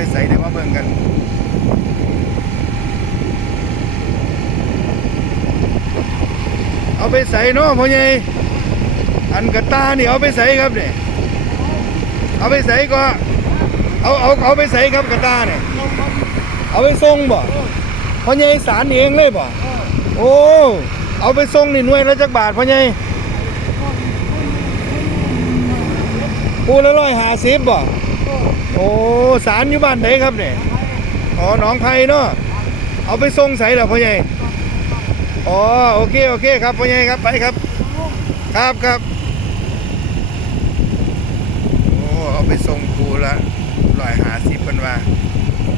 ไปใส่เวมาเบิ่งกันเอาไปใส่เนาะพ่อใหญ่อันกระตานี่เอาไปใส่ครับเนี่ยเอาไปใส่ก็เอาเอาเอาไปใส่ครับกระตาเนี่ยเอาไปส่งบ่พ่อใหญ่สารเองเลยบ่โอ้เอาไปส่งนี่น่วยแล้วจักบาทพ่อใหญ่ปูละร้อยห้าสิบบ่ โอ้สารอยู่บ้านไหนครับเนี่ยอ๋อหนองไผ่เนาะเอาไปส่งใส่เหรอพ่อใหญ่อ๋อโอเคโอเคครับพ่อใหญ่ครับไปครับ ครับครับโอ้เอาไปส่งครูละร้อยหาสิบคนว่า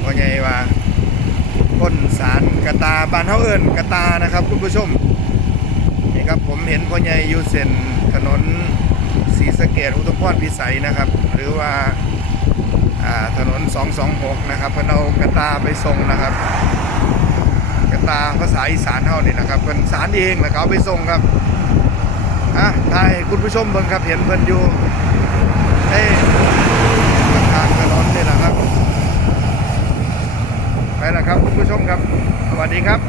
พ่อใหญ่ว่าพ่นสารกระตาบ้านเฮาเอิ้นกระตานะครับ คุณผู้ชมนี่ครับผมเห็นพ่อใหญ่อยู่เส้นถนนศรีสะเกดอุทุมพรพิสัยนะครับ หรือว่า 226 นะครับเพิ่นเอากระตาไปส่งนะครับ กระตาภาษาอีสานเท่านี่นะครับเพิ่นสารเองแล้วเขาไปส่งครับอะทายคุณผู้ชมเพิ่งครับเห็นเพิ่นอยู่เอ้ทางถนนนี่แหละครับไปแล้วครับคุณผู้ชมครับ สวัสดีครับ